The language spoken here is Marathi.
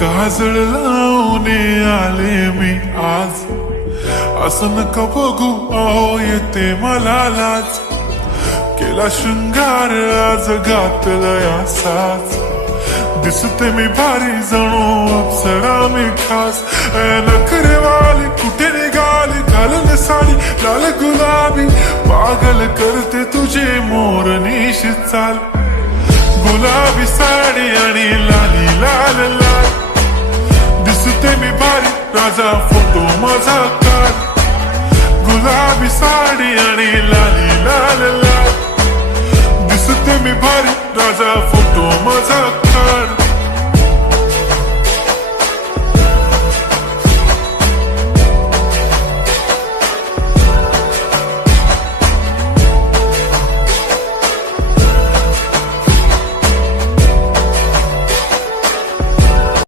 काजळ लावून आले मी आज, असं नका बघू अहो येते मला लाज. केला शृंगार आज घातलाय असाच, दिसते मी भारी जणू अप्सरा मी खास. नखरेवाली कुठे निघाली घालून साडी लाल गुलाबी, पागल करते तुझे मोरनीशी चाल. गुलाबी साडी आणि लाली लाल लाल, दिसते मी भारी राजा फोटो माझा काढ. गुलाबी साडी आणि लाली लाल लाल, दिसते मी भारी राजा फोटो माझा काढ.